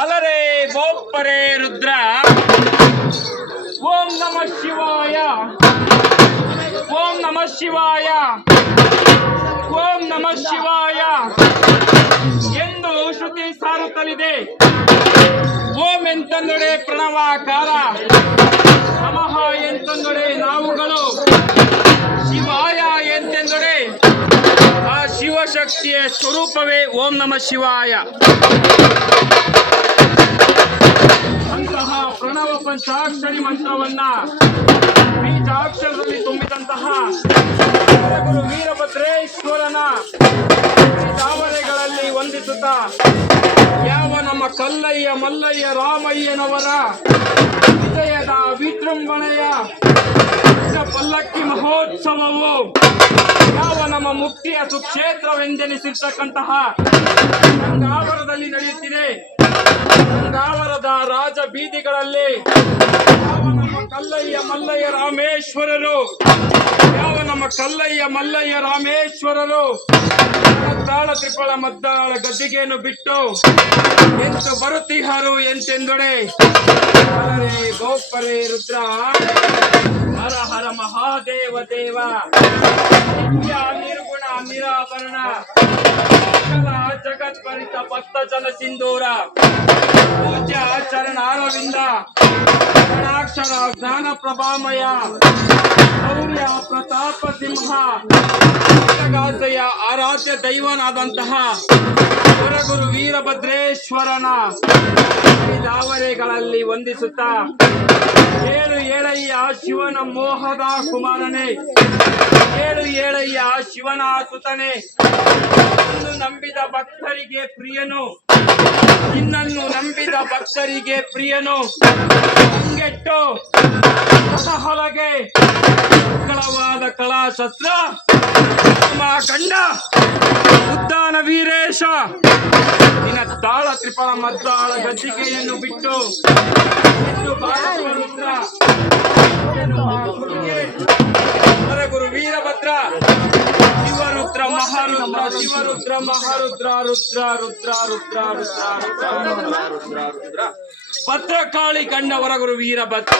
ಬಲರೇ ಬೋಪ್ಪರೇ ರುದ್ರ. ಓಂ ನಮಃ ಶಿವಾಯ, ಓಂ ನಮಃ ಶಿವಾಯ, ಓಂ ನಮಃ ಶಿವಾಯ ಎಂದು ಶ್ರುತಿ ಸಾರುತ್ತಲಿದೆ. ಓಂ ಎಂತಂದೊಡೆ ಪ್ರಣವಾಕಾರ, ನಮಃ ಎಂತಂದೊಡೆ ನಾವುಗಳು, ಶಿವಾಯ ಎಂತೆಂದೊಡೆ ಆ ಶಿವಶಕ್ತಿಯ ಸ್ವರೂಪವೇ ಓಂ ನಮಃ ಶಿವಾಯ. ಅಂತಹ ಪ್ರಣವ ಪಂಚಾಕ್ಷರಿ ಮಂತ್ರವನ್ನ ಬೀಜಾಕ್ಷರದಲ್ಲಿ ತುಂಬಿದಂತಹ ಗುರು ವೀರಭದ್ರೇಶ್ವರನ ದಾವರೆಗಳಲ್ಲಿ ವಂದಿಸುತ್ತಾ, ಯಾವ ನಮ್ಮ ಕಲ್ಲಯ್ಯ ಮಲ್ಲಯ್ಯ ರಾಮಯ್ಯನವರ ವಿಜಯದ ವಿಜೃಂಭಣೆಯ ಪಲ್ಲಕ್ಕಿ ಮಹೋತ್ಸವವು ಯಾವ ನಮ್ಮ ಮುಕ್ತಿಯ ಸುಕ್ಷೇತ್ರವೆಂದೆನಿಸಿರ್ತಕ್ಕಂತಹ ಗಂಗಾವರದಲ್ಲಿ ನಡೆಯುತ್ತಿದೆ. ಗಂಗಾವರದ ರಾಜ ಬೀದಿಗಳಲ್ಲಿ ಯಾವ ನಮ್ಮ ಕಲ್ಲಯ್ಯ ಮಲ್ಲಯ್ಯ ರಾಮೇಶ್ವರರು, ಯಾವ ನಮ್ಮ ಕಲ್ಲಯ್ಯ ಮಲ್ಲಯ್ಯ ರಾಮೇಶ್ವರರು ತಾಳ ತ್ರಿಪಳ ಮದ್ದಾಳ ಗದ್ದಿಗೆಯನ್ನು ಬಿಟ್ಟು ಎಂತು ಬರುತ್ತಿಹಾರು ಎಂತೆಂದೊಡೆ ಗೋಪರೇ ರುದ್ರ. ಹರ ಹರ ಮಹಾದೇವ ದೇವ, ನಿತ್ಯ ನಿರ್ಗುಣ ನಿರಾಭರಣ ಜಗತ್ಪರಿತ ಭಕ್ತ ಜನ ಸಿಂಧೂರ, ಪೂಜ್ಯ ಚರಣಾರವಿಂದ ಗಣಾಕ್ಷರ ಜ್ಞಾನ ಪ್ರಭಾಮಯ ಶೌರ್ಯ ಪ್ರತಾಪ ಸಿಂಹ ಗಾಸೆಯ ಆರಾಧ್ಯ ದೈವನಾದಂತಹ ಹೊರಗುರು ವೀರಭದ್ರೇಶ್ವರನ ದಾವರೆಗಳಲ್ಲಿ ವಂದಿಸುತ್ತಾ, ಏಳು ಏಳಯ್ಯ ಶಿವನ ಮೋಹದ ಕುಮಾರನೇ, ಏಳು ಏಳಯ್ಯ ಶಿವನ ಸುತನೇ, ನಿನ್ನನ್ನು ನಂಬಿದ ಭಕ್ತರಿಗೆ ಪ್ರಿಯನು, ನಿನ್ನನ್ನು ನಂಬಿದ ಭಕ್ತರಿಗೆ ಪ್ರಿಯನು, ಹಂಗೆಟ್ಟು ಹೊಲಗೆ ಉತ್ಕಳವಾದ ಕಲಾಶಸ್ತ್ರ ಕಂಡ ಉದ್ದಾನ ವೀರೇಶ, ನಿನ್ನ ತಾಳ ತ್ರಿಪಳ ಮದ್ದಾಳ ಗದ್ದಿಗೆಯನ್ನು ಬಿಟ್ಟು ಗುರು ವೀರಭದ್ರ ಶಿವರುದ್ರ ಮಹಾರುದ್ರ, ಶಿವರುದ್ರ ಮಹಾರುದ್ರ, ರುದ್ರ ರುದ್ರ ರುದ್ರ ರುದ್ರ ರುದ್ರ ಭದ್ರಕಾಳಿ ಕಂಡ ಹೊರಗುರು ವೀರಭದ್ರ.